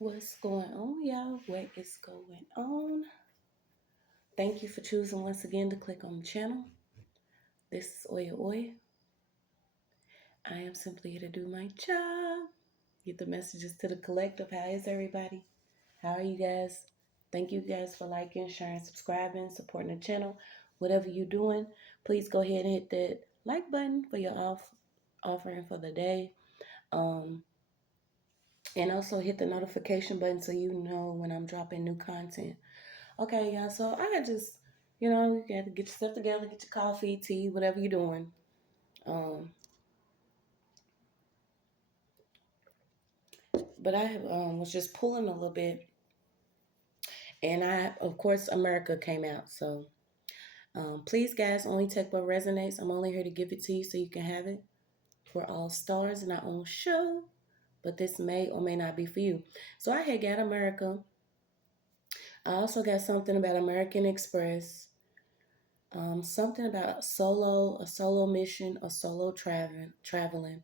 What's going on, y'all? What is going on? Thank you for choosing once again to click on the channel. This is OYAOY. I am simply here to do my job. Get the messages to the collective. How is everybody? How are you guys? Thank you guys for liking, sharing, subscribing, supporting the channel. Whatever you're doing, please go ahead and hit that like button for your offering for the day. And also hit the notification button so you know when I'm dropping new content. Okay, y'all. So I just, you got to get yourself together, get your coffee, tea, whatever you're doing. But I was just pulling a little bit, and of course, America came out. So please, guys, only take what resonates. I'm only here to give it to you so you can have it. We're all stars in our own show, but this may or may not be for you. So I had got America. I also got something about American Express. Something about a solo mission, or solo traveling.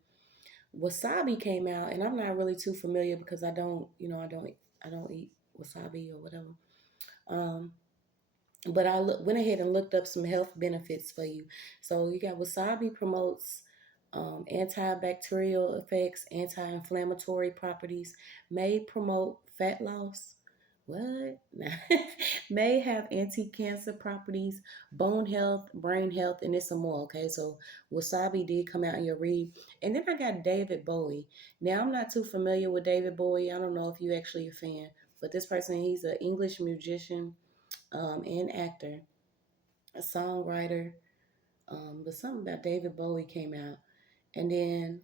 Wasabi came out, and I'm not really too familiar because I don't eat wasabi or whatever. But I went ahead and looked up some health benefits for you. So you got wasabi promotes antibacterial effects, anti-inflammatory properties, may promote fat loss. What? May have anti-cancer properties, bone health, brain health, and it's some more. Okay, so wasabi did come out in your read. And then I got David Bowie. Now I'm not too familiar with David Bowie. I don't know if you actually a fan, but this person, he's an English musician and actor, a songwriter. But something about David Bowie came out. And then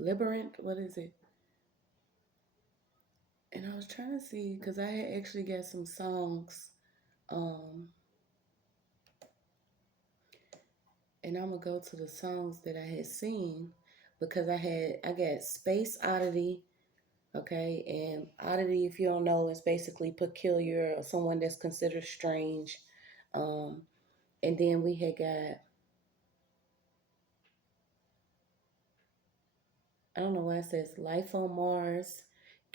Liberant, what is it? And I was trying to see, because I had actually got some songs. And I'm going to go to the songs that I had seen, because I got Space Oddity. Okay, and oddity, if you don't know, is basically peculiar or someone that's considered strange. And then we had got, I don't know why it says Life on Mars,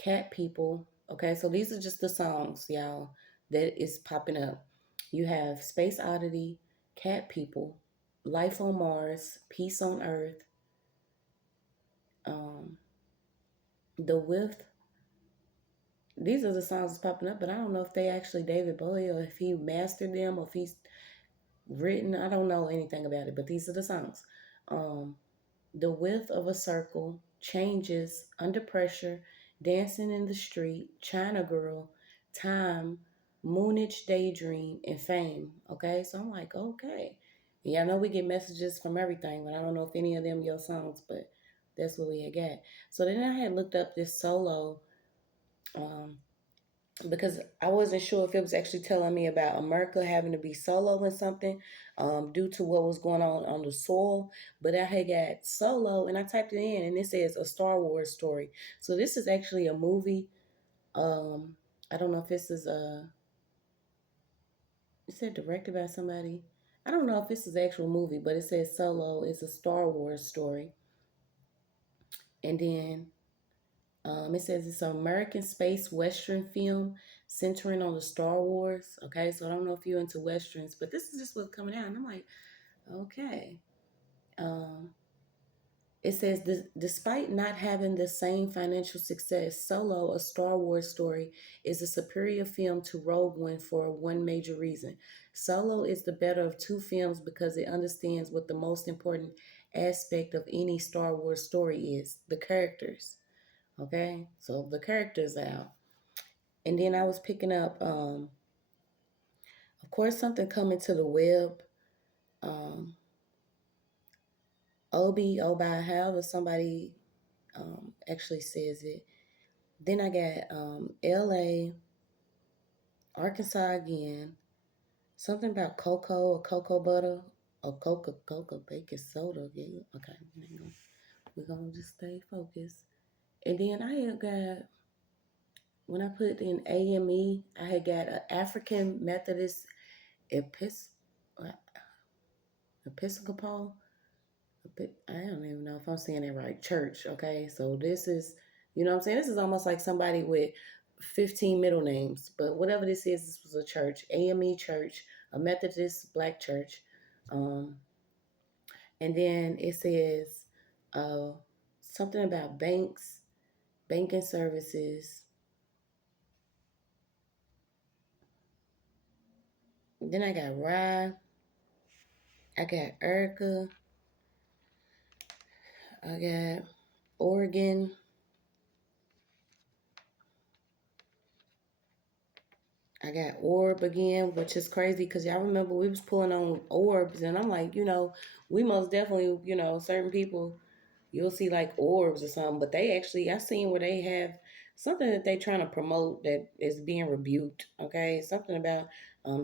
Cat People. Okay, so these are just the songs, y'all, that is popping up. You have Space Oddity, Cat People, Life on Mars, Peace on Earth, um, The Width. These are the songs that's popping up, but I don't know if they actually David Bowie or if he mastered them or if he's written. I don't know anything about it, but these are the songs. The Width of a Circle, Changes, Under Pressure, Dancing in the Street, China Girl, Time, Moonage Daydream, and Fame. Okay, so I'm like, okay. Yeah, I know we get messages from everything, but I don't know if any of them your songs, but that's what we had got. So then I had looked up this solo because I wasn't sure if it was actually telling me about America having to be solo in something due to what was going on the soil. But I had got solo, and I typed it in, and it says a Star Wars story. So this is actually a movie. I don't know if this is it said directed by somebody. I don't know if this is an actual movie, but it says Solo is a Star Wars story. And then it says it's an American space western film centering on the Star Wars. Okay, so I don't know if you're into westerns, but this is just what's coming out. And I'm like, okay. It says, despite not having the same financial success, Solo, a Star Wars story, is a superior film to Rogue One for one major reason. Solo is the better of two films because it understands what the most important aspect of any Star Wars story is: the characters. Okay, so the characters out. And then I was picking up, of course, something coming to the web. Obi, however somebody actually says it. Then I got LA, Arkansas again. Something about cocoa or cocoa butter or cocoa baking soda. Yeah, okay, we're gonna just stay focused. And then I had got, when I put in AME, I had got an African Methodist Episcopal. I don't even know if I'm saying that right. Church. Okay, so this is You know what I'm saying? This is almost like somebody with 15 middle names. But whatever this was a church, AME church, a Methodist black church. Um, and then it says uh, something about banks, banking services. Then I got Rye, I got Erica, I got Oregon, I got orb again, which is crazy because y'all remember we was pulling on orbs, and I'm like, we most definitely, certain people, you'll see like orbs or something, but they actually, I seen where they have something that they trying to promote that is being rebuked. Okay, something about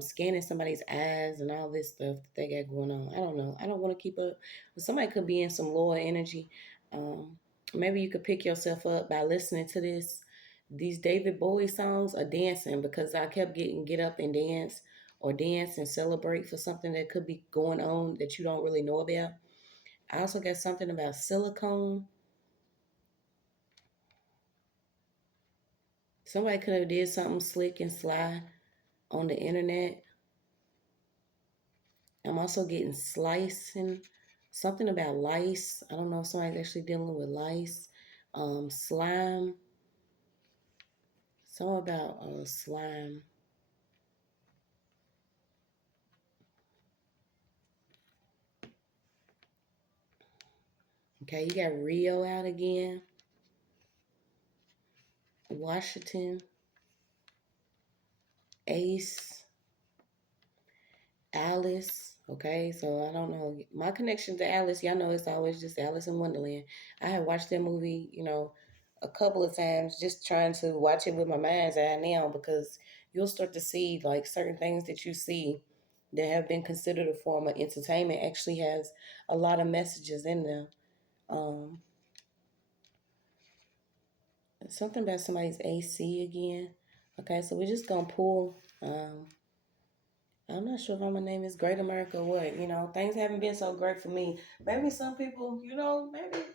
scanning somebody's eyes and all this stuff that they got going on. I don't know. I don't want to keep up. But somebody could be in some lower energy. Um, Maybe you could pick yourself up by listening to these David Bowie songs or dancing, because I kept getting get up and dance or dance and celebrate for something that could be going on that you don't really know about. I also got something about silicone. Somebody could have did something slick and sly on the internet. I'm also getting slicing, something about lice. I don't know if somebody's actually dealing with lice. Slime, something about slime. Okay, you got Rio out again. Washington, Ace, Alice. Okay, so I don't know. My connection to Alice, y'all know it's always just Alice in Wonderland. I have watched that movie, a couple of times, just trying to watch it with my mind's eye now, because you'll start to see like certain things that you see that have been considered a form of entertainment actually has a lot of messages in them. Um, Something about somebody's AC again. Okay, so we're just gonna pull. I'm not sure if I'm gonna name is Great America or what. Things haven't been so great for me. Maybe some people, maybe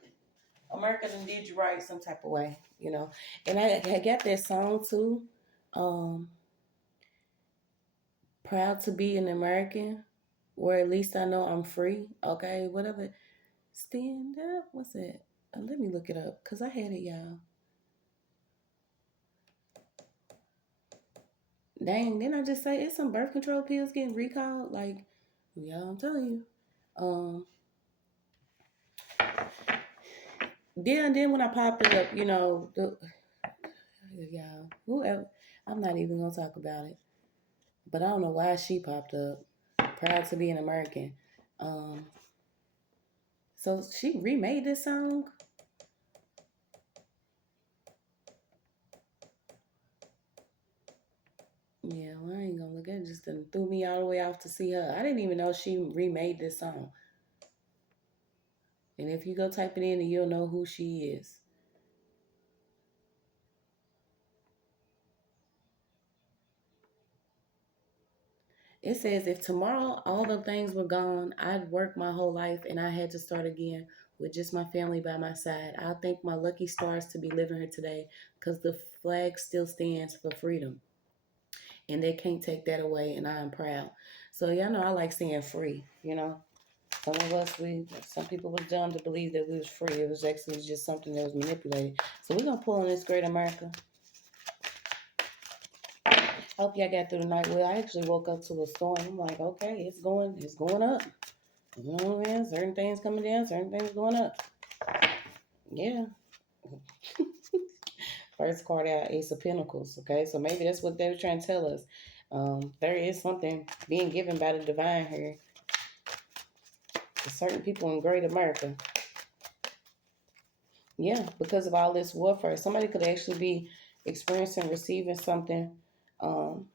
America done did you right some type of way, And I got that song too. Um, Proud to be an American, where at least I know I'm free. Okay, whatever. Stand up. What's that? Let me look it up, because I had it, y'all. Dang, didn't I just say it's some birth control pills getting recalled? Like, yeah, I'm telling you. Um, then when I popped it up, y'all, whoever, I'm not even gonna talk about it. But I don't know why she popped up. Proud to be an American. Um, so she remade this song. Yeah, well, I ain't gonna look at it. Just done threw me all the way off to see her. I didn't even know she remade this song. And if you go type it in, you'll know who she is. It says, if tomorrow all the things were gone, I'd work my whole life and I had to start again with just my family by my side. I thank my lucky stars to be living here today, because the flag still stands for freedom. And they can't take that away, and I am proud. So y'all know I like saying free. Some of us, some people was dumb to believe that we was free. It was actually just something that was manipulated. So we're gonna pull on this great America. Hope y'all got through the night well. I actually woke up to a storm. I'm like, okay, it's going up. You know what I mean? Certain things coming down, certain things going up. Yeah. First card out, Ace of Pentacles. Okay, so maybe that's what they were trying to tell us. There is something being given by the divine here to certain people in Great America. Yeah, because of all this warfare, somebody could actually be experiencing, receiving something um,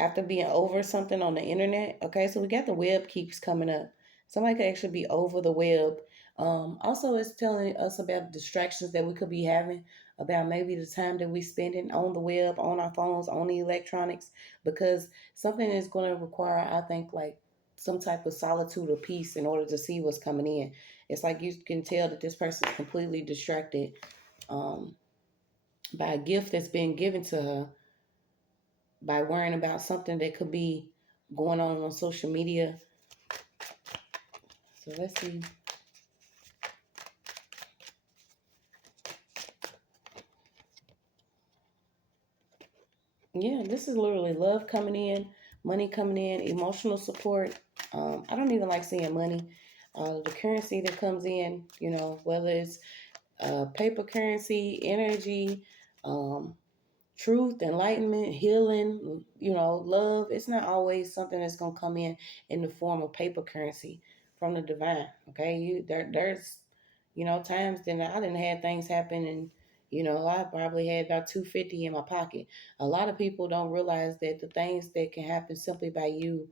after being over something on the internet. Okay, so we got the web keeps coming up. Somebody could actually be over the web. Also, it's telling us about distractions that we could be having, about maybe the time that we spending on the web, on our phones, on the electronics, because something is going to require, I think, like some type of solitude or peace in order to see what's coming in. It's like you can tell that this person is completely distracted um, by a gift that's been given to her, by worrying about something that could be going on social media. So let's see. Yeah, this is literally love coming in, money coming in, emotional support. I don't even like seeing money. The currency that comes in, whether it's paper currency, energy, um, truth, enlightenment, healing, love. It's not always something that's gonna come in the form of paper currency from the divine. Okay, there's times then I didn't have things happen and I probably had about 250 in my pocket. A lot of people don't realize that the things that can happen simply by you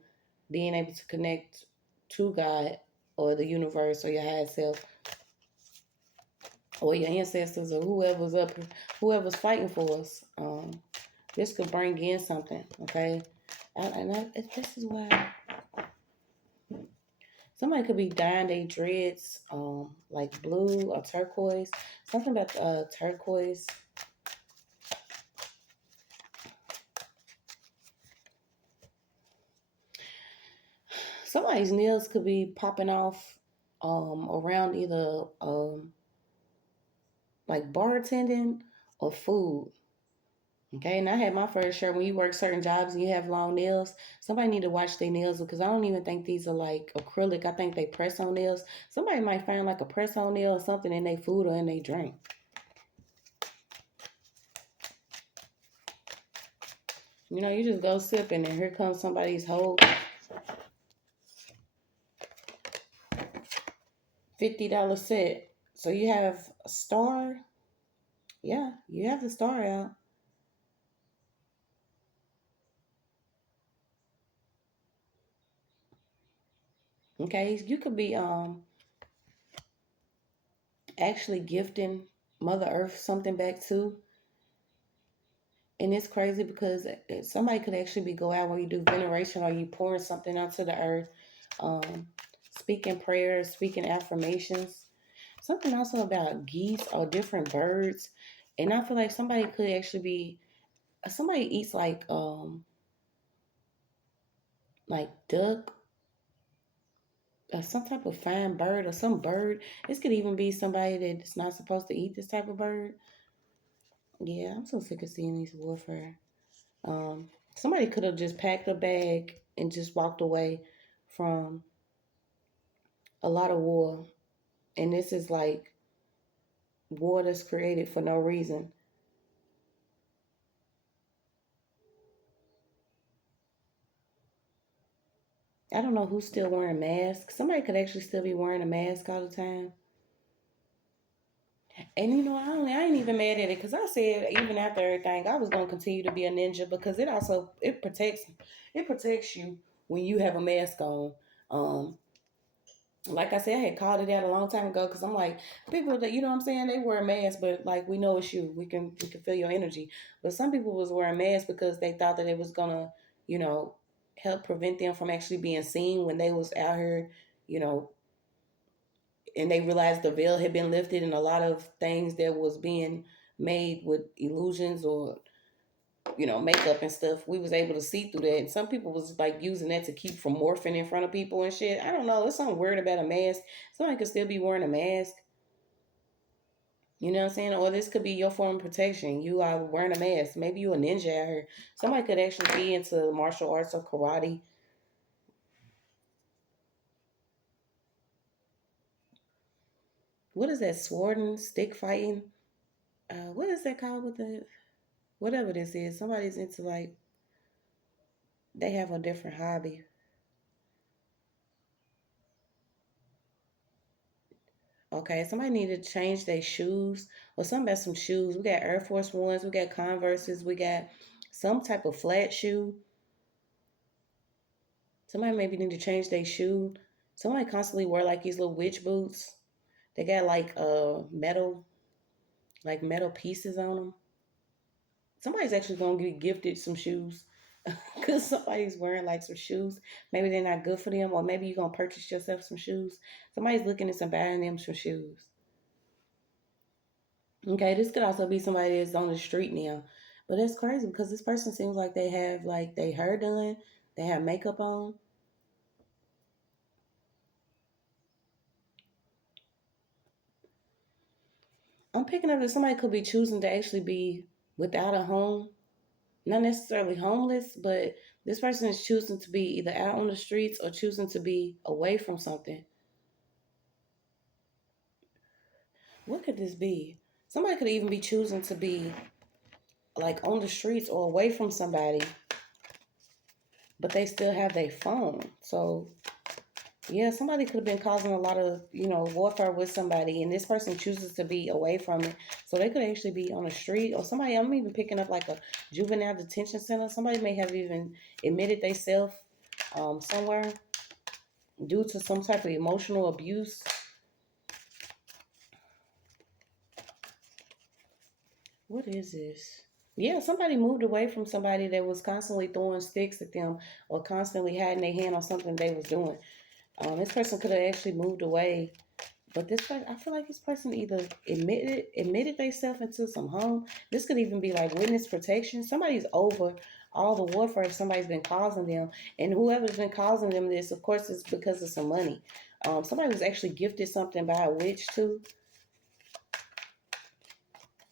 being able to connect to God or the universe or your higher self or your ancestors or whoever's fighting for us. This could bring in something, okay? This is why somebody could be dyeing their dreads, like blue or turquoise. Something about turquoise. Somebody's nails could be popping off, around either like bartending or food. Okay, and I had my first share when you work certain jobs and you have long nails. Somebody need to watch their nails because I don't even think these are like acrylic. I think they press on nails. Somebody might find like a press on nail or something in their food or in their drink. You just go sipping and here comes somebody's whole $50 set. So you have a star. Yeah, you have the star out. Okay, you could be actually gifting Mother Earth something back too. And it's crazy because somebody could actually be go out when you do veneration or you pouring something onto the earth, um, speaking prayers, speaking affirmations. Something also about geese or different birds. And I feel like somebody could actually be somebody eats like duck or some type of fine bird or some bird. This could even be somebody that's not supposed to eat this type of bird. Yeah, I'm so sick of seeing these warfare. Somebody could have just packed a bag and just walked away from a lot of war. And this is like war that's created for no reason. I don't know who's still wearing masks. Somebody could actually still be wearing a mask all the time. And I ain't even mad at it because I said even after everything, I was gonna continue to be a ninja because it protects you when you have a mask on. Um, like I said, I had called it out a long time ago because I'm like, people that what I'm saying, they wear a mask, but like we know it's you. We can feel your energy. But some people was wearing masks because they thought that it was gonna, you know, help prevent them from actually being seen when they was out here, you know, and they realized the veil had been lifted and a lot of things that was being made with illusions or makeup and stuff, we was able to see through that. And some people was like using that to keep from morphing in front of people and shit. I don't know. There's something weird about a mask. Somebody could still be wearing a mask. You know what I'm saying? Or this could be your form of protection. You are wearing a mask. Maybe you a ninja out here. Somebody could actually be into martial arts or karate. What is that? Sword and stick fighting? What is that called with the whatever this is? Somebody's into like they have a different hobby. Okay, somebody need to change their shoes or something about some shoes. We got Air Force Ones, we got Converses, we got some type of flat shoe. Somebody maybe need to change their shoe. Somebody constantly wear like these little witch boots. They got like metal pieces on them. Somebody's actually gonna get gifted some shoes. Because somebody's wearing like some shoes. Maybe they're not good for them, or maybe you're going to purchase yourself some shoes. Somebody's looking at some buying them some shoes. Okay, this could also be somebody that's on the street now. But that's crazy because this person seems like they have like their hair done, they have makeup on. I'm picking up that somebody could be choosing to actually be without a home. Not necessarily homeless, but this person is choosing to be either out on the streets or choosing to be away from something. What could this be? Somebody could even be choosing to be like on the streets or away from somebody, but they still have their phone. So yeah, somebody could have been causing a lot of, warfare with somebody, and this person chooses to be away from it. So they could actually be on the street, or somebody, I'm even picking up like a juvenile detention center. Somebody may have even admitted themselves somewhere due to some type of emotional abuse. What is this? Yeah, somebody moved away from somebody that was constantly throwing sticks at them or constantly had their hand on something they was doing. This person could have actually moved away, but this person, I feel like this person either admitted themselves into some harm. This could even be like witness protection. Somebody's over all the warfare somebody's been causing them, and whoever's been causing them this, of course, is because of some money. Somebody was actually gifted something by a witch too,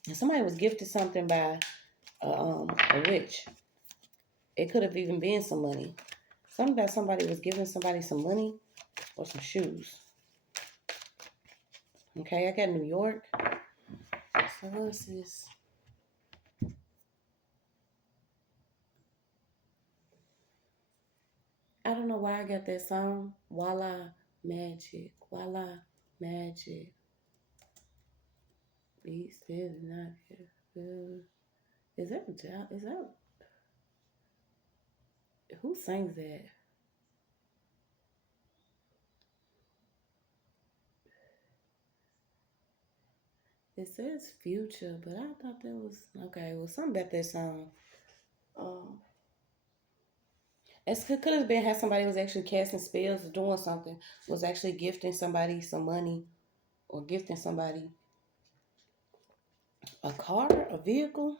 and somebody was gifted something by a witch. It could have even been some money. Something about somebody was giving somebody some money or some shoes. Okay, I got New York. So what's this? I don't know why I got that song. Voila magic. Voila magic. Be still not here. Is that a job? Is that who sings that? It says future, but I thought that was okay. Well, something about that song. Um, it could have been had somebody was actually casting spells or doing something, was actually gifting somebody some money or gifting somebody a car, a vehicle.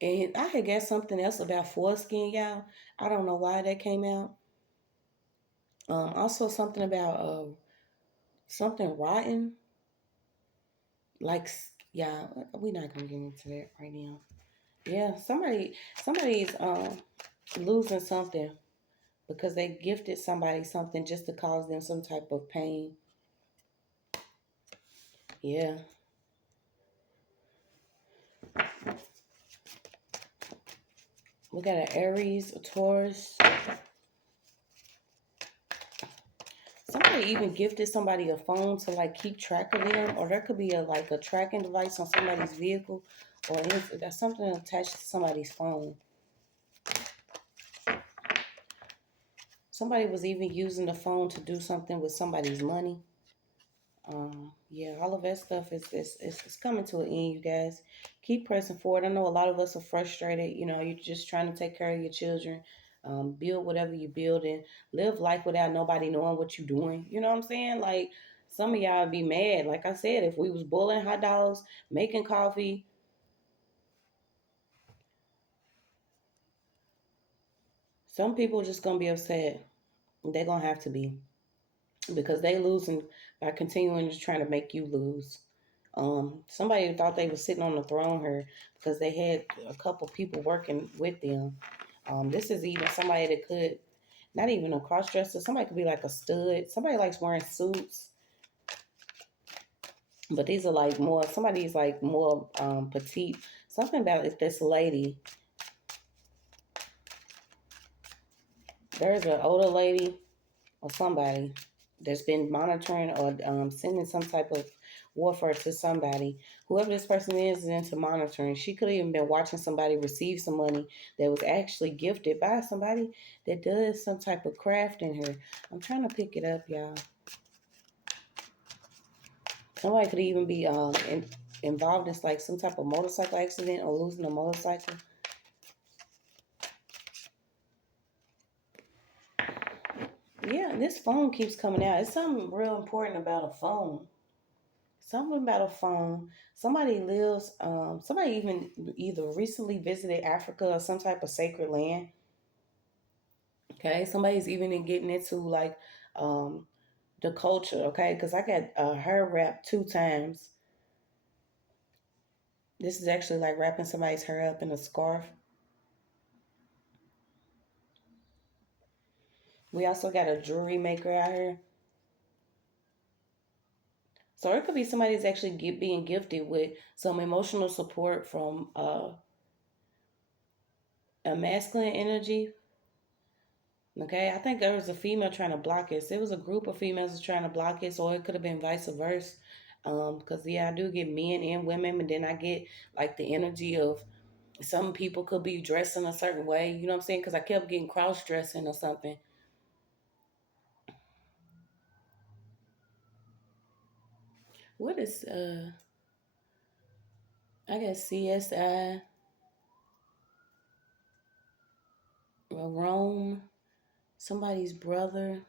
And I had got something else about foreskin, y'all. I don't know why that came out. Also something about something rotten. Like, yeah, we're not gonna get into that right now. Yeah, somebody's losing something because they gifted somebody something just to cause them some type of pain. Yeah. We got an Aries, a Taurus. Somebody even gifted somebody a phone to like keep track of them, or there could be a tracking device on somebody's vehicle, or there's something attached to somebody's phone. Somebody was even using the phone to do something with somebody's money. Yeah, all of that stuff is coming to an end, you guys. Keep pressing forward. I know a lot of us are frustrated. You're just trying to take care of your children, build whatever you're building, live life without nobody knowing what you're doing. You know what I'm saying? Like, some of y'all be mad. Like I said, if we was boiling hot dogs, making coffee, some people just gonna be upset. They're gonna have to be. Because they losing by continuing to trying to make you lose. Somebody thought they was sitting on the throne here because they had a couple people working with them. This is even somebody that could not even a cross dresser. Somebody could be like a stud. Somebody likes wearing suits, but these are like more. Somebody's like more petite. Something about if this lady. There's an older lady or somebody that's been monitoring or sending some type of warfare to somebody. Whoever this person is into monitoring. She could have even been watching somebody receive some money that was actually gifted by somebody that does some type of craft in her. I'm trying to pick it up, y'all. Somebody could even be involved in like some type of motorcycle accident or losing a motorcycle. this phone keeps coming out. It's something real important about a phone. Something about a phone. Somebody even either recently visited Africa or some type of sacred land. Okay, somebody's even getting into like um, the culture. Okay, because I got hair wrapped 2 times. This is actually like wrapping somebody's hair up in a scarf. We also got a jewelry maker out here. So it could be somebody that's actually being gifted with some emotional support from a masculine energy. Okay, I think there was a female trying to block us. There was a group of females trying to block us, or it could have been vice versa. Because yeah, I do get men and women, but then I get like the energy of some people could be dressing a certain way. You know what I'm saying? Because I kept getting cross dressing or something. What is I guess CSI, Rome, somebody's brother.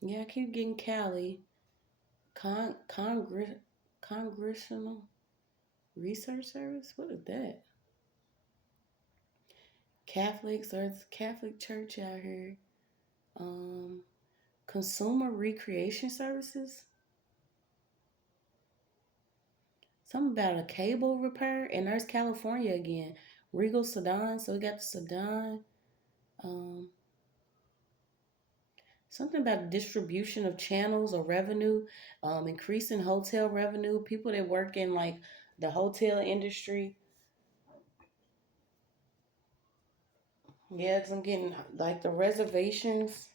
Yeah, I keep getting Cali. Congress, Congressional Research Service. What is that? Catholics or it's Catholic Church out here. Um, Consumer Recreation Services. Something about a cable repair. And there's California again. Regal Sedan. So we got the sedan. Um, Something about the distribution of channels or revenue, increasing hotel revenue. People that work in like the hotel industry. Yeah, because I'm getting like the reservations.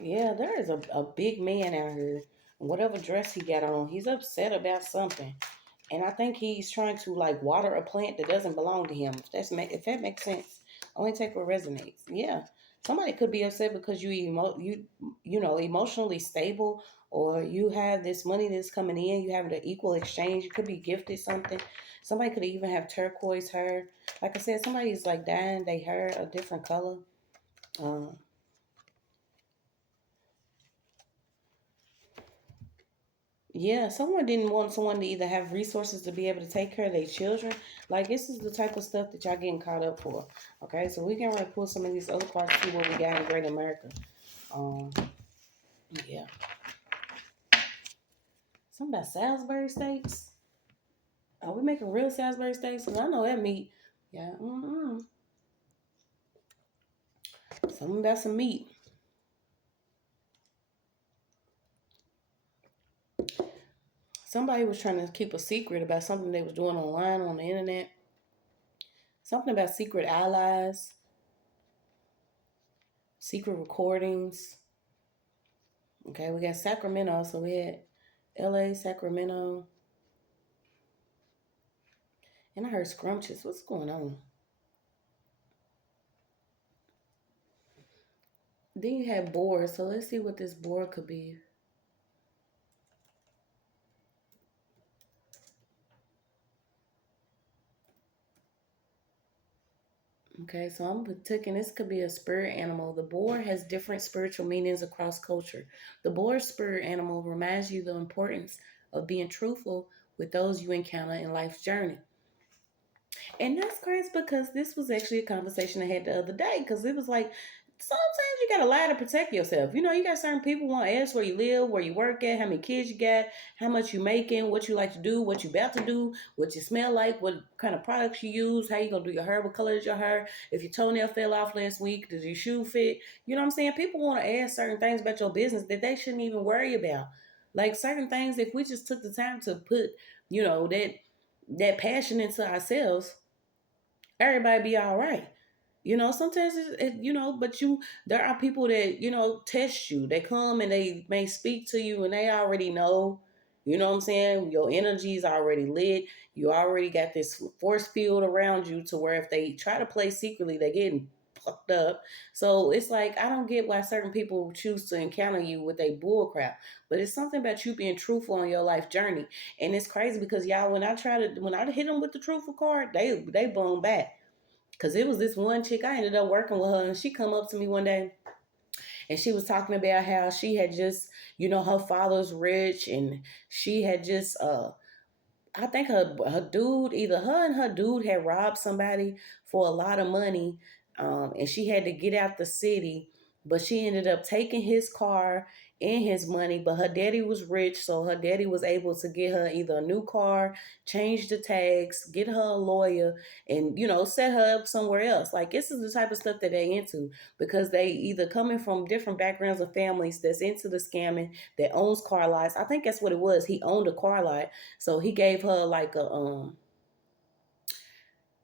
Yeah, there is a big man out here. Whatever dress he got on, he's upset about something. And I think he's trying to like water a plant that doesn't belong to him. If that makes sense, only take what resonates. Yeah, somebody could be upset because you know emotionally stable, or you have this money that's coming in. You have an equal exchange. You could be gifted something. Somebody could even have turquoise hair. Like I said, somebody's like dyeing their hair a different color. Um, Yeah, someone didn't want someone to either have resources to be able to take care of their children. Like this is the type of stuff that y'all getting caught up for. Okay, so we can really pull some of these other parts, see what we got in Great America. Um, yeah, something about Salisbury steaks. Are we making real Salisbury steaks? 'Cause I know that meat. Yeah, something about some meat. Somebody was trying to keep a secret about something they was doing online on the internet. Something about secret allies, secret recordings. Okay, we got Sacramento, so we had LA, Sacramento, and I heard scrumptious. What's going on? Then you had Boar, so let's see what this Boar could be. Okay, so I'm taking this could be a spirit animal. The boar has different spiritual meanings across culture. The boar spirit animal reminds you the importance of being truthful with those you encounter in life's journey. And that's crazy because this was actually a conversation I had the other day because it was like sometimes you gotta lie to protect yourself. You know, you got certain people want to ask where you live, where you work at, how many kids you got, how much you making, what you like to do, what you about to do, what you smell like, what kind of products you use, how you gonna do your hair, what color is your hair, if your toenail fell off last week, does your shoe fit? You know what I'm saying? People want to ask certain things about your business that they shouldn't even worry about. Like certain things, if we just took the time to put, you know, that passion into ourselves, everybody be all right. You know, sometimes you know, but there are people that, you know, test you. They come and they may speak to you and they already know. You know what I'm saying? Your energy is already lit. You already got this force field around you to where if they try to play secretly, they're getting fucked up. So it's like, I don't get why certain people choose to encounter you with a bull crap. But it's something about you being truthful on your life journey. And it's crazy because y'all, when I hit them with the truthful card, they blown back. Cause it was this one chick, I ended up working with her, and she come up to me one day and she was talking about how she had just, her father's rich, and she had just I think her dude, either her and her dude had robbed somebody for a lot of money, and she had to get out the city. But she ended up taking his car and his money. But her daddy was rich, so her daddy was able to get her either a new car, change the tags, get her a lawyer, and set her up somewhere else. Like, this is the type of stuff that they into, because they either coming from different backgrounds of families that's into the scamming, that owns car lots. I think that's what it was. He owned a car lot, so he gave her like a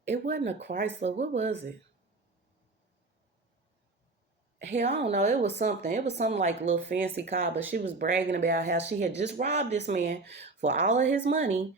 it wasn't a Chrysler. What was it? Hell, I don't know. It was something. It was something like a little fancy car, but she was bragging about how she had just robbed this man for all of his money.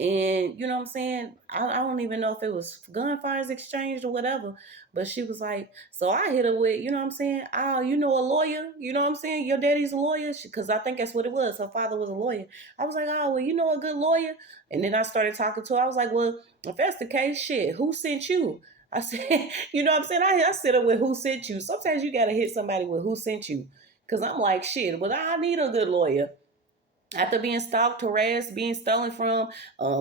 And you know what I'm saying? I don't even know if it was gunfires exchanged or whatever. But she was like, so I hit her with, you know what I'm saying? Oh, you know a lawyer? You know what I'm saying? Your daddy's a lawyer? Because I think that's what it was. Her father was a lawyer. I was like, oh, well, you know a good lawyer? And then I started talking to her. I was like, well, if that's the case, shit, who sent you? I said, you know what I'm saying? I sit up with who sent you. Sometimes you got to hit somebody with who sent you. Because I'm like, shit, but I need a good lawyer. After being stalked, harassed, being stolen from,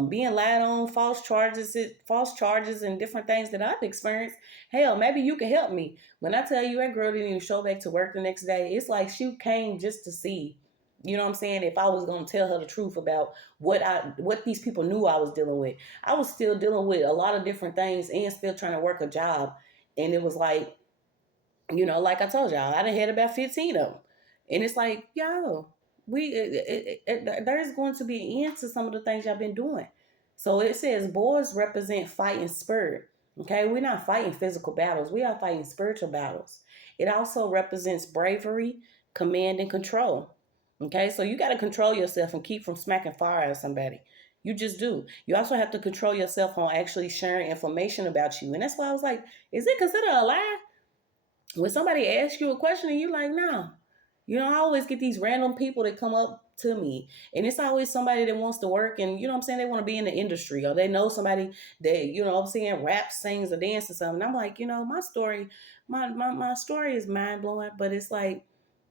being lied on, false charges, and different things that I've experienced, hell, maybe you can help me. When I tell you that girl didn't even show back to work the next day, it's like she came just to see. You know what I'm saying? If I was gonna tell her the truth about what these people knew I was dealing with, I was still dealing with a lot of different things and still trying to work a job, and it was like, like I told y'all, I done had about 15 of them. And it's like, yo, there's going to be an end to some of the things y'all been doing. So it says boars represent fighting spirit. Okay, we're not fighting physical battles, we are fighting spiritual battles. It also represents bravery, command, and control. Okay, so you got to control yourself and keep from smacking fire at somebody. You just do. You also have to control yourself on actually sharing information about you. And that's why I was like, is it considered a lie when somebody asks you a question and you're like, no? I always get these random people that come up to me, and it's always somebody that wants to work, and you know what I'm saying, they want to be in the industry, or they know somebody that, what I'm saying, raps, sings, or dances or something. I'm like, my story, my story is mind-blowing, but it's like,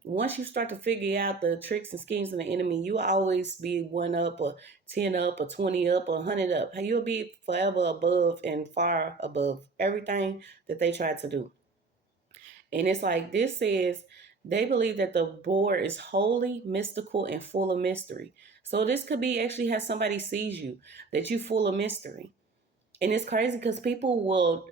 once you start to figure out the tricks and schemes of the enemy, you always be 1 up or 10 up or 20 up or 100 up. You'll be forever above and far above everything that they tried to do. And it's like, this says they believe that the board is holy, mystical, and full of mystery. So this could be actually how somebody sees you, that you full of mystery. And it's crazy because people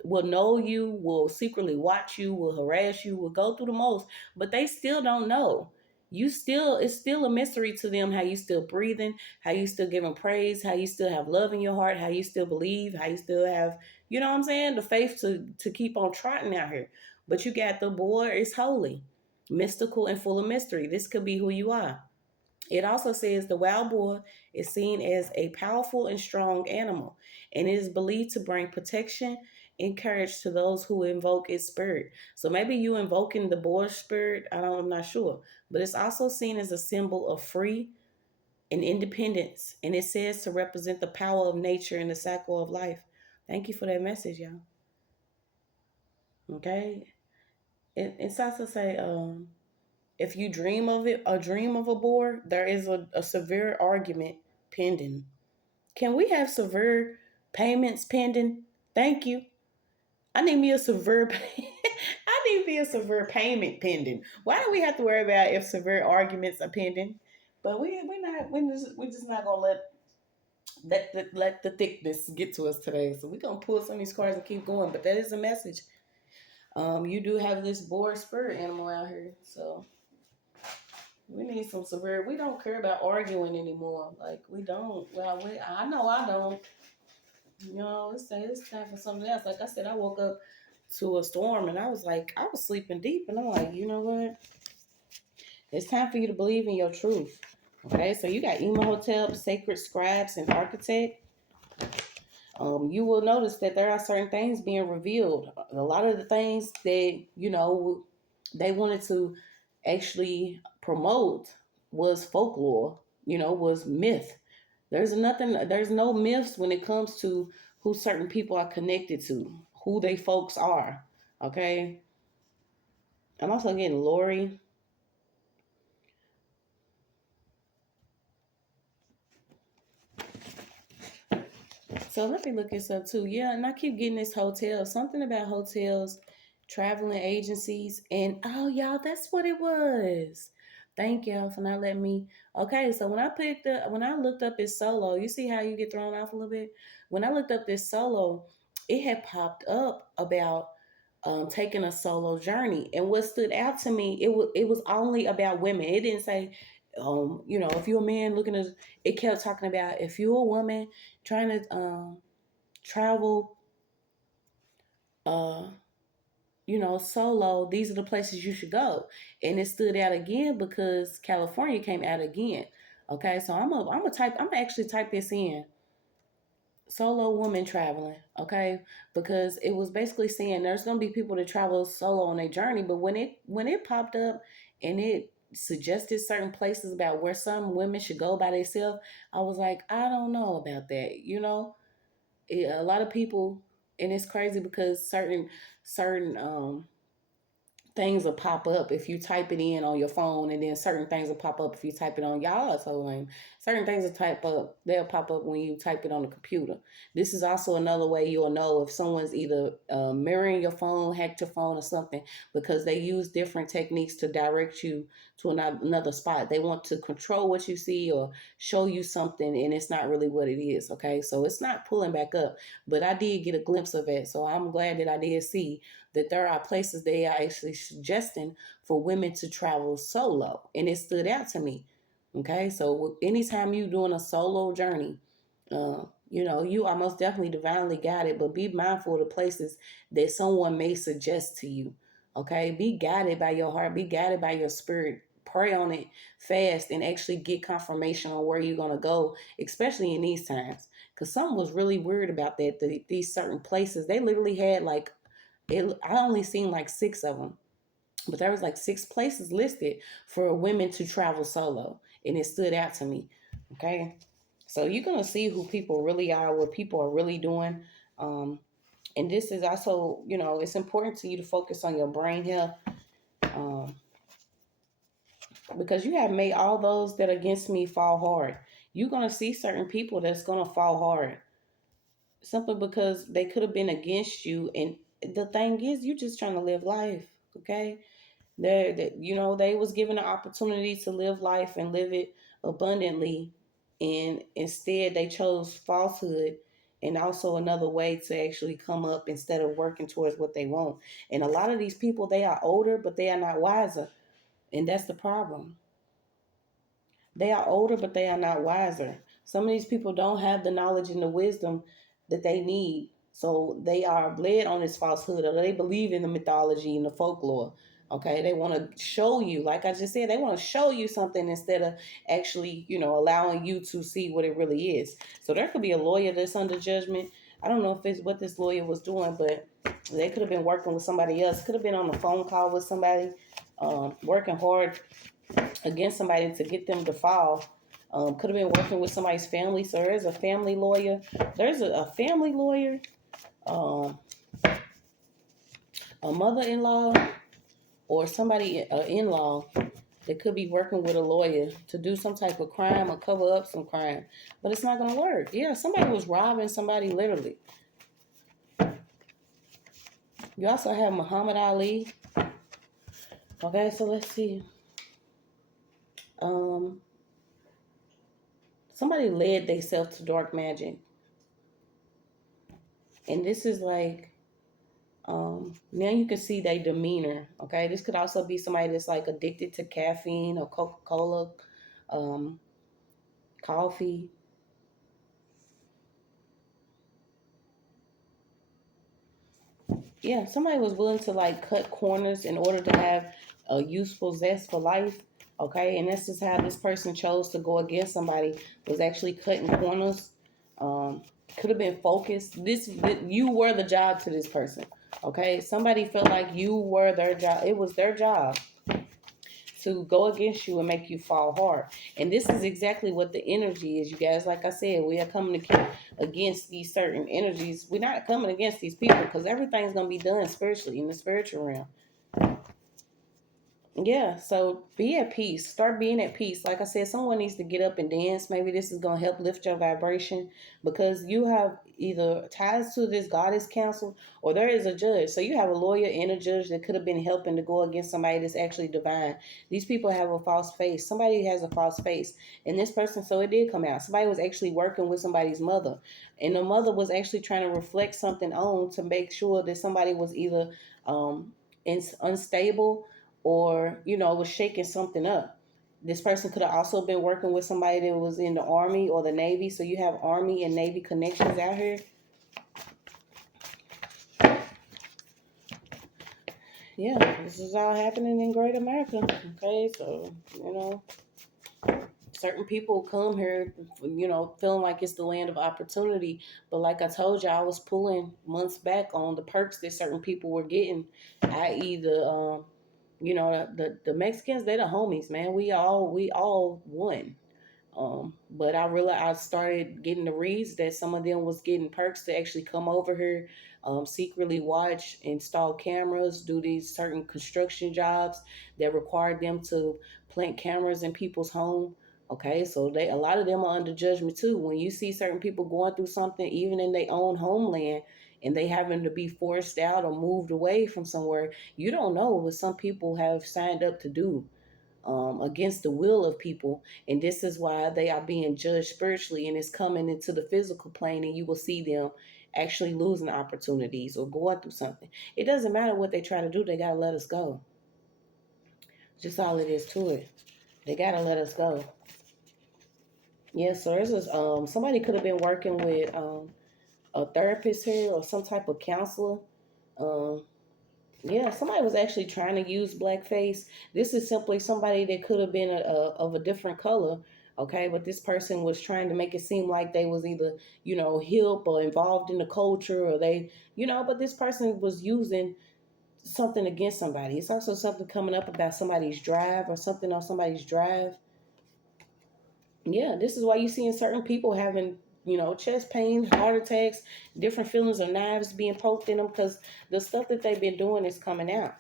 will know you, will secretly watch you, will harass you, will go through the most, but they still don't know. It's still a mystery to them how you still breathing, how you still giving praise, how you still have love in your heart, how you still believe, how you still have, you know what I'm saying, the faith to keep on trotting out here. But you got the boy is holy, mystical, and full of mystery. This could be who you are. It also says the wild boar is seen as a powerful and strong animal, and it is believed to bring protection and courage to those who invoke its spirit. So maybe you invoking the boar spirit, I'm not sure. But it's also seen as a symbol of free and independence, and it says to represent the power of nature and the cycle of life. Thank you for that message, y'all. Okay? It's also say, if you dream of it, a dream of a boar, there is a severe argument pending. Can we have severe payments pending? Thank you. I need me a severe. I need me a severe payment pending. Why do we have to worry about if severe arguments are pending? But we're just not gonna let the thickness get to us today. So we're gonna pull some of these cards and keep going. But that is a message. You do have this boar spirit animal out here, so we need some severe. We don't care about arguing anymore. Like, we don't. Well, I know I don't. It's time for something else. Like I said, I woke up to a storm and I was like, I was sleeping deep, and I'm like, you know what? It's time for you to believe in your truth. Okay, so you got Imhotep, sacred scribes, and architect. You will notice that there are certain things being revealed. A lot of the things that, they wanted to actually promote was folklore, was myth. There's no myths when it comes to who certain people are connected to, who they folks are. Okay. I'm also getting Lori. So let me look this up too. Yeah, and I keep getting this hotel. Something about hotels, traveling agencies, and oh y'all, that's what it was. Thank y'all for not letting me. Okay, so when I looked up this solo, you see how you get thrown off a little bit? When I looked up this solo, it had popped up about taking a solo journey. And what stood out to me, it was only about women. It didn't say, if you're a man looking at, it kept talking about if you're a woman trying to travel, uh, solo, these are the places you should go. And it stood out again because California came out again. Okay, so I'm actually type this in, solo woman traveling, okay, because it was basically saying there's gonna be people that travel solo on their journey, but when it popped up and it suggested certain places about where some women should go by themselves, I was like, I don't know about that, a lot of people, and it's crazy because certain things will pop up if you type it in on your phone, and then certain things will pop up if you type it on y'all. So lame. Certain things will they'll pop up when you type it on the computer. This is also another way you'll know if someone's either mirroring your phone, hacked your phone, or something, because they use different techniques to direct you to another spot. They want to control what you see or show you something, and it's not really what it is. Okay, so it's not pulling back up, but I did get a glimpse of it, so I'm glad that I did see that there are places they are actually suggesting for women to travel solo. And it stood out to me. Okay, so anytime you're doing a solo journey, you are most definitely divinely guided, but be mindful of the places that someone may suggest to you. Okay, be guided by your heart, be guided by your spirit. Pray on it, fast, and actually get confirmation on where you're going to go, especially in these times. Because something was really weird about that. These certain places, they literally had like I only seen like 6 of them, but there was like 6 places listed for women to travel solo, and it stood out to me. Okay, so you're gonna see who people really are, what people are really doing, and this is also, it's important to you to focus on your brain health, um, because you have made all those that are against me fall hard. You're gonna see certain people that's gonna fall hard simply because they could have been against you, and the thing is, you're just trying to live life. Okay, they was given an opportunity to live life and live it abundantly, and instead they chose falsehood and also another way to actually come up instead of working towards what they want. And a lot of these people, they are older, but they are not wiser, and that's the problem. They are older, but they are not wiser. Some of these people don't have the knowledge and the wisdom that they need. So they are bled on this falsehood, or they believe in the mythology and the folklore. Okay, they want to show you, like I just said, they want to show you something instead of actually, allowing you to see what it really is. So there could be a lawyer that's under judgment. I don't know if it's what this lawyer was doing, but they could have been working with somebody else. Could have been on a phone call with somebody, working hard against somebody to get them to fall. Could have been working with somebody's family. So there's a family lawyer. There's a family lawyer, um, a mother-in-law, or somebody, in-law, that could be working with a lawyer to do some type of crime or cover up some crime. But it's not going to work. Yeah, somebody was robbing somebody literally. You also have Muhammad Ali. Okay, so let's see. Um, Somebody led themselves to dark magic. And this is like, now you can see their demeanor. Okay, this could also be somebody that's like addicted to caffeine or Coca-Cola, um, coffee. Yeah, somebody was willing to like cut corners in order to have a useful zest for life. Okay, and this is how this person chose to go against somebody, was actually cutting corners. Um, could have been focused. You were the job to this person. Okay, somebody felt like you were their job. It was their job to go against you and make you fall hard. And this is exactly what the energy is, you guys. Like I said, we are coming against these certain energies. We're not coming against these people because everything's going to be done spiritually in the spiritual realm. Yeah, so be at peace. Start being at peace. Like I said, someone needs to get up and dance. Maybe this is going to help lift your vibration because you have either ties to this goddess council or there is a judge. So you have a lawyer and a judge that could have been helping to go against somebody that's actually divine. These people have a false face. Somebody has a false face. And this person, so it did come out. Somebody was actually working with somebody's mother. And the mother was actually trying to reflect something on to make sure that somebody was either unstable or was shaking something up. This person could have also been working with somebody that was in the army or the navy. So you have army and navy connections out here. Yeah, this is all happening in great America. Okay, so certain people come here feeling like it's the land of opportunity, but like I told you, I was pulling months back on the perks that certain people were getting, i.e. the Mexicans, they're the homies, man. We all won. But I realized I started getting the reads that some of them was getting perks to actually come over here, secretly watch, install cameras, do these certain construction jobs that required them to plant cameras in people's home. Okay, so a lot of them are under judgment too. When you see certain people going through something, even in their own homeland, and they having to be forced out or moved away from somewhere, you don't know what some people have signed up to do, against the will of people. And this is why they are being judged spiritually, and it's coming into the physical plane, and you will see them actually losing opportunities or going through something. It doesn't matter what they try to do, they got to let us go. Just all it is to it. They got to let us go. Yes, so this is somebody could have been working with a therapist here or some type of counselor. Um, Yeah, somebody was actually trying to use blackface. This is simply somebody that could have been of a different color, okay? But this person was trying to make it seem like they was either, hip or involved in the culture, or but this person was using something against somebody. It's also something coming up about somebody's drive or something on somebody's drive. Yeah, this is why you seeing certain people having, chest pains, heart attacks, different feelings of knives being poked in them because the stuff that they've been doing is coming out.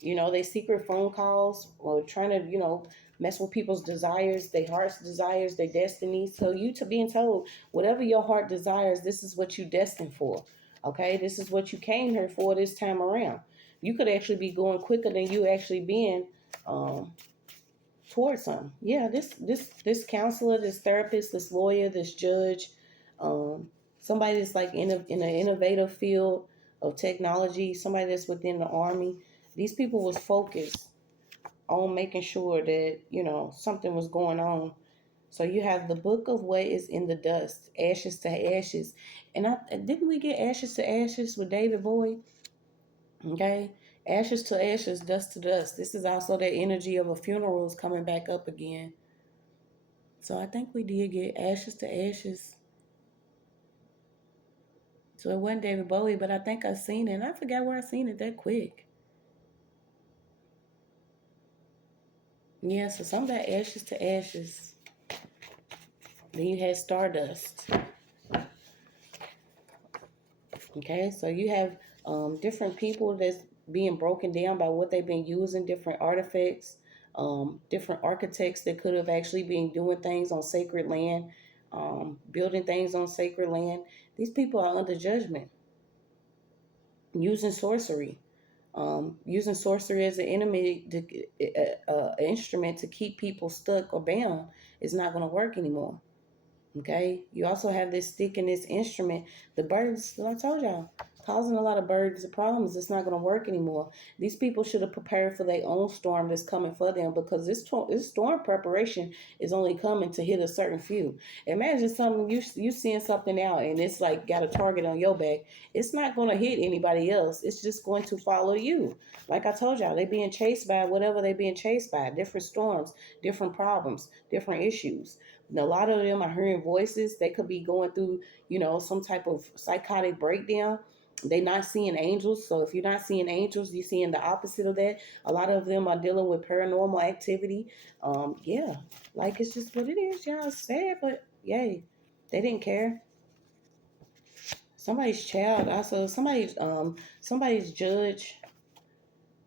They secret phone calls or trying to, mess with people's desires, their heart's desires, their destinies. So you to being told, whatever your heart desires, this is what you destined for. Okay, this is what you came here for this time around. You could actually be going quicker than you actually being towards something. Yeah, this counselor, this therapist, this lawyer, this judge, um, somebody that's like in an innovative field of technology, somebody that's within the army. These people was focused on making sure that something was going on. So you have the book of what is in the dust, ashes to ashes, and didn't we get ashes to ashes with David Bowie? Okay, ashes to ashes, dust to dust. This is also the energy of a funeral is coming back up again. So I think we did get ashes to ashes. So it wasn't David Bowie, but I think I seen it. And I forgot where I seen it that quick. Yeah, so some about ashes to ashes. Then you had stardust. Okay, so you have different people that's being broken down by what they've been using, different artifacts, different architects that could have actually been doing things on sacred land, building things on sacred land. These people are under judgment, using sorcery. Using sorcery as an enemy, instrument to keep people stuck or bound is not going to work anymore. Okay, you also have this stick in this instrument. The birds, I told y'all, causing a lot of burdens and problems. It's not going to work anymore. These people should have prepared for their own storm that's coming for them, because this storm preparation is only coming to hit a certain few. Imagine something, you seeing something out and it's like got a target on your back. It's not going to hit anybody else. It's just going to follow you. Like I told y'all, they being chased by whatever they being chased by. Different storms, different problems, different issues. And a lot of them are hearing voices. They could be going through, some type of psychotic breakdown. They not seeing angels. So if you're not seeing angels, you're seeing the opposite of that. A lot of them are dealing with paranormal activity. Yeah, like it's just what it is. Y'all sad, but yay, they didn't care. Somebody's child. Also, somebody's judge.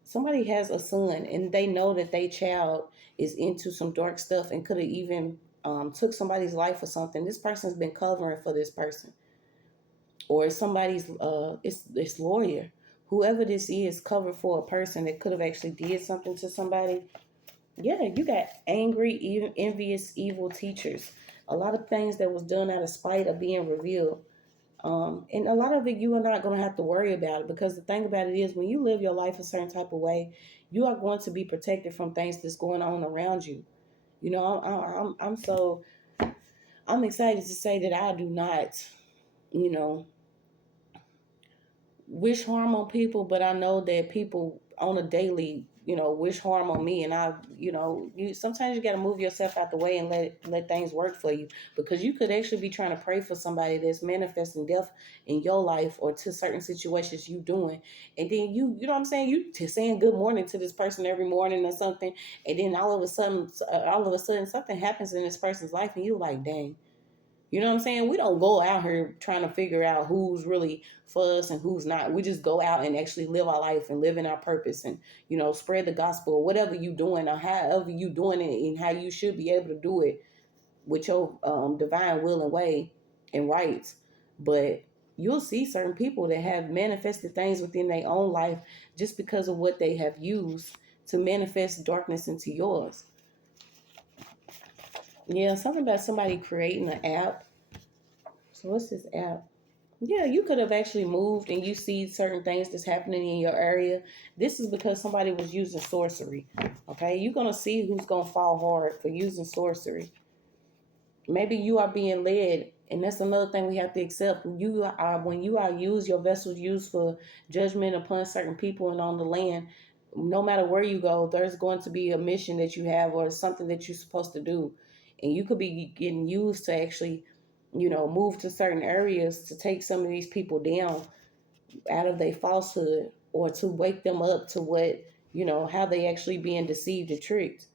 Somebody has a son, and they know that they child is into some dark stuff and could have even took somebody's life or something. This person's been covering for this person, or somebody's it's lawyer, whoever this is, covered for a person that could have actually did something to somebody. Yeah, you got angry, even envious, evil teachers. A lot of things that was done out of spite are being revealed. And a lot of it you are not going to have to worry about it, because the thing about it is, when you live your life a certain type of way, you are going to be protected from things that's going on around you. I'm excited to say that I do not, you know, wish harm on people, but I know that people on a daily, wish harm on me. And you sometimes you got to move yourself out the way and let things work for you, because you could actually be trying to pray for somebody that's manifesting death in your life or to certain situations you doing, and then you know what I'm saying, you saying good morning to this person every morning or something, and then all of a sudden something happens in this person's life, and you like, dang. You know what I'm saying? We don't go out here trying to figure out who's really for us and who's not. We just go out and actually live our life and live in our purpose and, spread the gospel, or whatever you doing or however you doing it and how you should be able to do it with your divine will and way and rights. But you'll see certain people that have manifested things within their own life just because of what they have used to manifest darkness into yours. Yeah, something about somebody creating an app. So what's this app? Yeah, you could have actually moved and you see certain things that's happening in your area. This is because somebody was using sorcery. Okay, you're going to see who's going to fall hard for using sorcery. Maybe you are being led, and that's another thing we have to accept. When you are used, your vessels used for judgment upon certain people and on the land, no matter where you go, there's going to be a mission that you have or something that you're supposed to do. And you could be getting used to actually, move to certain areas to take some of these people down out of their falsehood, or to wake them up to what, how they actually being deceived and tricked.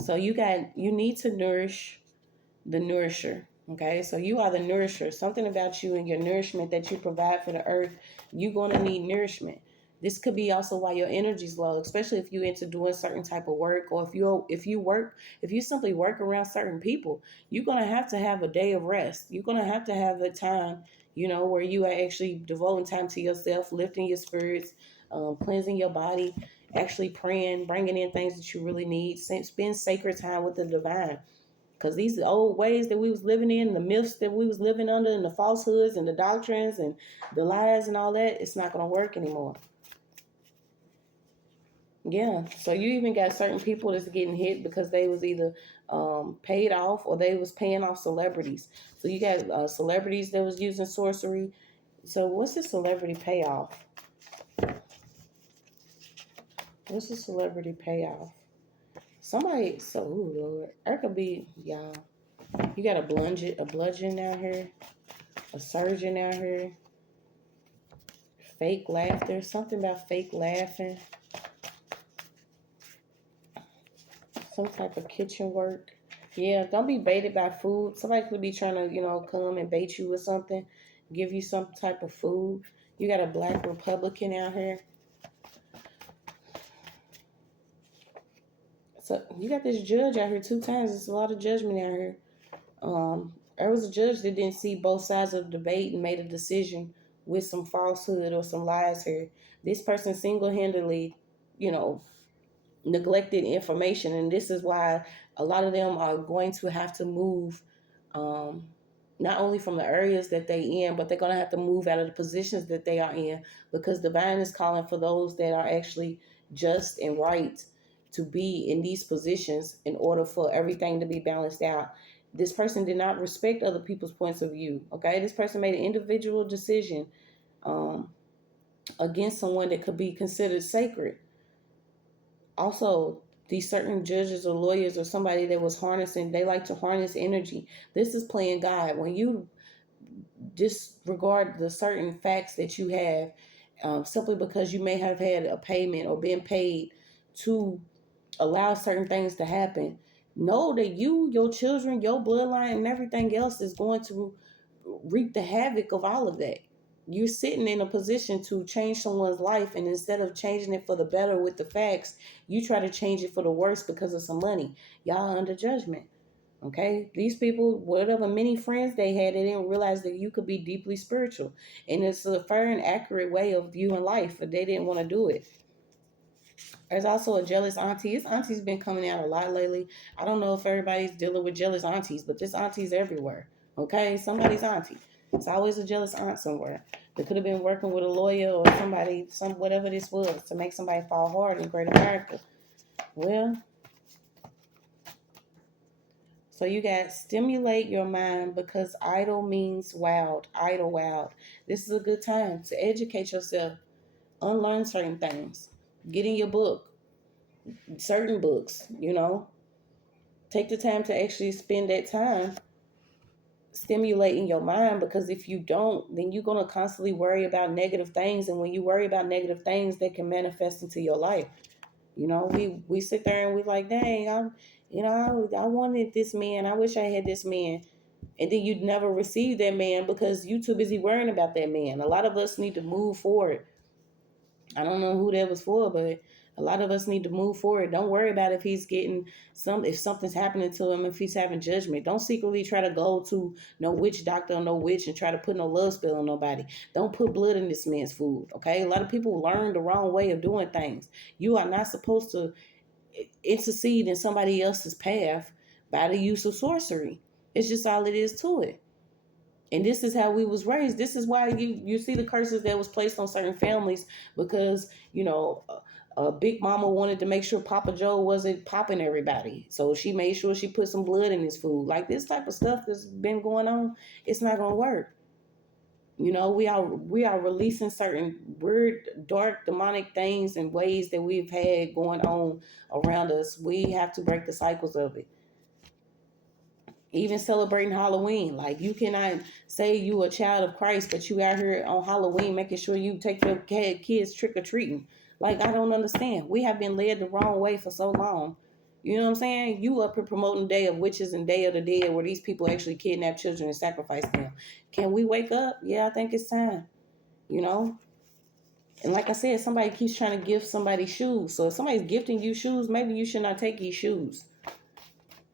So you need to nourish the nourisher. Okay, so you are the nourisher. Something about you and your nourishment that you provide for the earth, you're going to need nourishment. This could be also why your energy's low, especially if you into doing certain type of work, or if you simply work around certain people, you're going to have a day of rest. You're going to have a time, where you are actually devoting time to yourself, lifting your spirits, cleansing your body, actually praying, bringing in things that you really need. Spend sacred time with the divine. Because these old ways that we was living in, the myths that we was living under, and the falsehoods and the doctrines and the lies and all that, it's not going to work anymore. Yeah. So you even got certain people that's getting hit because they was either paid off or they was paying off celebrities. So you got celebrities that was using sorcery. So what's the celebrity payoff? What's the celebrity payoff? Somebody, ooh, Lord, that could be, y'all. You got a bludgeon out here, a surgeon out here, fake laughter, something about fake laughing, some type of kitchen work. Yeah, don't be baited by food. Somebody could be trying to, come and bait you with something, give you some type of food. You got a black Republican out here. So you got this judge out here 2 times. There's a lot of judgment out here. There was a judge that didn't see both sides of the debate and made a decision with some falsehood or some lies here. This person single-handedly, you know, neglected information, and this is why a lot of them are going to have to move. not only from the areas that they in, but they're going to have to move out of the positions that they are in, because divine is calling for those that are actually just and right to be in these positions in order for everything to be balanced out. This person did not respect other people's points of view. Okay, this person made an individual decision um, against someone that could be considered sacred. Also, these certain judges or lawyers or somebody that was harnessing, they like to harness energy. This is playing God. When you disregard the certain facts that you have, simply because you may have had a payment or been paid to allow certain things to happen, know that you, your children, your bloodline, and everything else is going to reap the havoc of all of that. You're sitting in a position to change someone's life, and instead of changing it for the better with the facts, you try to change it for the worse because of some money. Y'all are under judgment. Okay, these people, whatever many friends they had, they didn't realize that you could be deeply spiritual, and it's a fair and accurate way of viewing life, but they didn't want to do it. There's also a jealous auntie. This auntie's been coming out a lot lately. I don't know if everybody's dealing with jealous aunties, but this auntie's everywhere. Okay, somebody's auntie. It's always a jealous aunt somewhere. They could have been working with a lawyer or somebody, some whatever this was, to make somebody fall hard in Great America. Well, so you got stimulate your mind, because idle means wild. Idle, wild. This is a good time to educate yourself, unlearn certain things, get in your book, certain books, take the time to actually spend that time stimulating your mind, because if you don't, then you're going to constantly worry about negative things, and when you worry about negative things, that can manifest into your life. We sit there and we like, dang, I wanted this man, I wish I had this man, and then you'd never receive that man because you're too busy worrying about that man. A lot of us need to move forward. I don't know who that was for, but a lot of us need to move forward. Don't worry about if he's getting if something's happening to him, if he's having judgment. Don't secretly try to go to no witch doctor or no witch and try to put no love spell on nobody. Don't put blood in this man's food. Okay, a lot of people learn the wrong way of doing things. You are not supposed to intercede in somebody else's path by the use of sorcery. It's just all it is to it. And this is how we was raised. This is why you see the curses that was placed on certain families, because Big Mama wanted to make sure Papa Joe wasn't popping everybody, so she made sure she put some blood in his food. Like, this type of stuff that's been going on, it's not gonna work. We are releasing certain weird, dark, demonic things and ways that we've had going on around us. We have to break the cycles of it. Even celebrating Halloween, like, you cannot say you a child of Christ, but you out here on Halloween making sure you take your kids trick-or-treating. Like, I don't understand. We have been led the wrong way for so long. You know what I'm saying? You up here promoting Day of Witches and Day of the Dead, where these people actually kidnap children and sacrifice them. Can we wake up? Yeah, I think it's time. And like I said, somebody keeps trying to gift somebody shoes. So if somebody's gifting you shoes, maybe you should not take these shoes.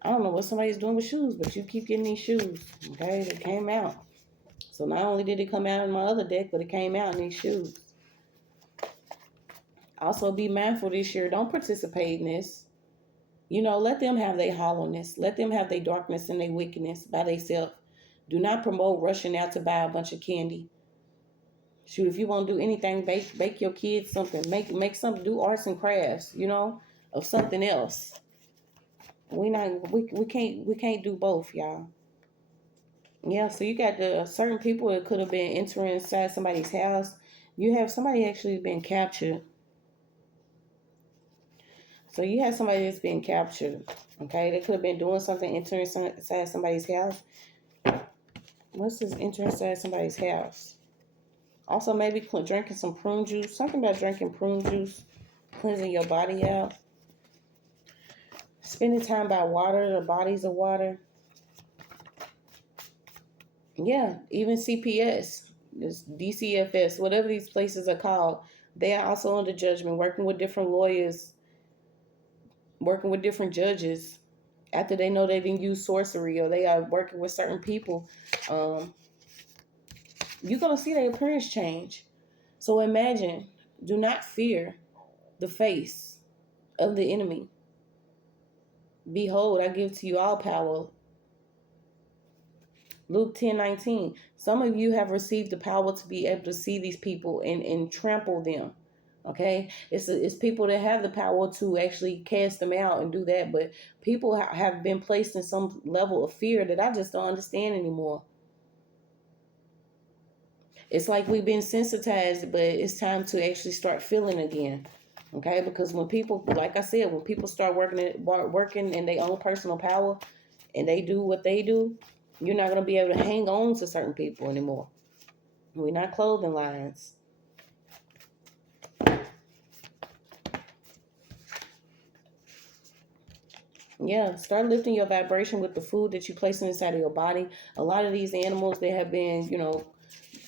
I don't know what somebody's doing with shoes, but you keep getting these shoes. Okay, they came out. So not only did it come out in my other deck, but it came out in these shoes. Also, be mindful this year. Don't participate in this. Let them have their hollowness. Let them have their darkness and their wickedness by themselves. Do not promote rushing out to buy a bunch of candy. Shoot, if you want to do anything, bake your kids something. Make something. Do arts and crafts. Of something else. We can't do both, y'all. Yeah, so you got the certain people that could have been entering inside somebody's house. You have somebody actually been captured. So you have somebody that's been captured. Okay, they could have been doing something, entering inside somebody's house. What's this, entering inside somebody's house? Also, maybe drinking some prune juice. Something about drinking prune juice, cleansing your body out. Spending time by water, the bodies of water. Yeah, even CPS, this DCFS, whatever these places are called, they are also under judgment, working with different lawyers, working with different judges. After they know they didn't use sorcery, or they are working with certain people, you're going to see their appearance change. So imagine, do not fear the face of the enemy. Behold, I give to you all power Luke 10:19. Some of you have received the power to be able to see these people and trample them. Okay, it's people that have the power to actually cast them out and do that, but people have been placed in some level of fear that I just don't understand anymore. It's like we've been sensitized, but it's time to actually start feeling again. Okay, because when people, like I said, when people start working in their own personal power, and they do what they do, you're not gonna be able to hang on to certain people anymore. We're not clothing lines. Yeah, start lifting your vibration with the food that you place inside of your body. A lot of these animals, they have been,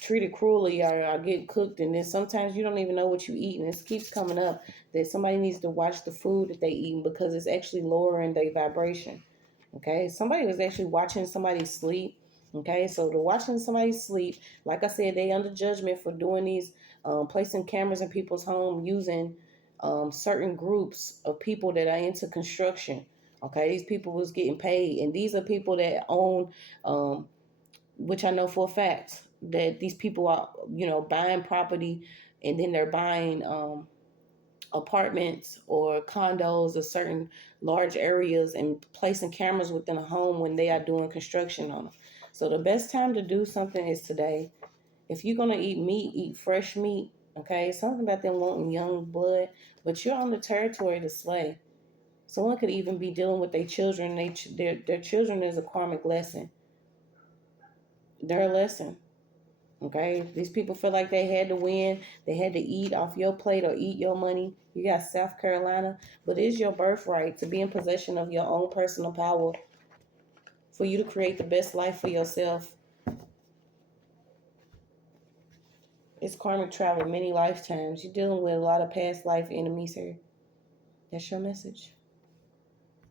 treated cruelly or get cooked, and then sometimes you don't even know what you eat, and it keeps coming up that somebody needs to watch the food that they eat because it's actually lowering their vibration. Okay, somebody was actually watching somebody sleep. Okay, so the watching somebody sleep, like I said, they under judgment for doing these, placing cameras in people's home using certain groups of people that are into construction. Okay, these people was getting paid, and these are people that own, which I know for a fact that these people are, buying property, and then they're buying apartments or condos or certain large areas and placing cameras within a home when they are doing construction on them. So the best time to do something is today. If you're gonna eat meat, eat fresh meat. Okay, something about them wanting young blood, but you're on the territory to slay. Someone could even be dealing with their children. Their children is a karmic lesson. They're a lesson. Okay, these people feel like they had to win. They had to eat off your plate or eat your money. You got South Carolina, but it's your birthright to be in possession of your own personal power for you to create the best life for yourself. It's karmic travel many lifetimes. You're dealing with a lot of past life enemies here. That's your message.